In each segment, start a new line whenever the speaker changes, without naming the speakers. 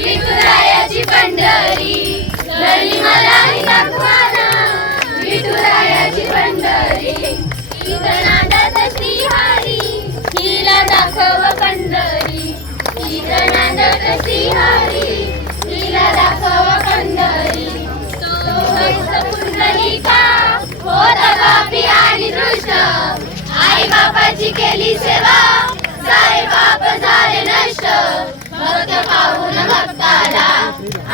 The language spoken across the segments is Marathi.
विठुरायाची पंढरी. विठुरायाची पंढरी. दाखव पापी आणि दृष्ट. आई बापाची केली सेवा सारे पाप झाले नष्ट. भक्त पाहून भक्ताला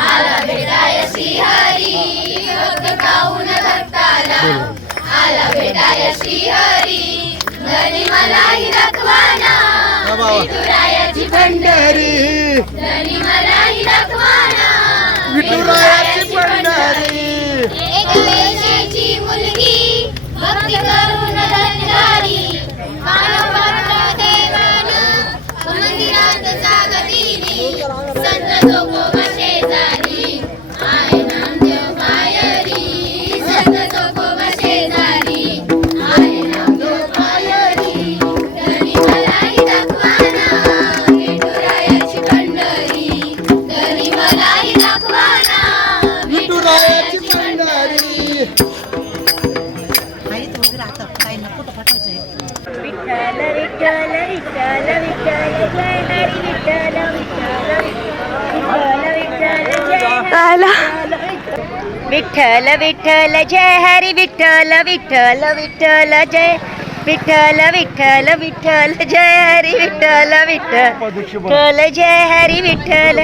आला भेटाय श्रीहरी भक्त पाहून भक्ताला आला भेटाय श्रीहरी घरी मलाही दाखवाना विठुरायाची पंढरी घरी मलाही दाखवाना
विठुरायाची पंढरी
एक वेशीची मुलगी भक्ती करून धनगारी पाणवत देवान मंदिरात जागतिनी संत चोकोबा शेजारी आय नामदेव पायरी संत चोकोबा शेजारी आय नामदेव पायरी घरी मलाही दाखवाना। विठुरायाची पंढरी घरी मलाही दाखवाना।
विठुरायाची पंढरी
विठ्ठल विठ्ठल विठ्ठल जय हरी विठ्ठल विठ्ठल विठ्ठल जय हरी विठ्ठल विठ्ठल विठ्ठल जय विठ्ठल विठ्ठल विठ्ठल जय हरी विठ्ठल विठ्ठल जय हरी विठ्ठल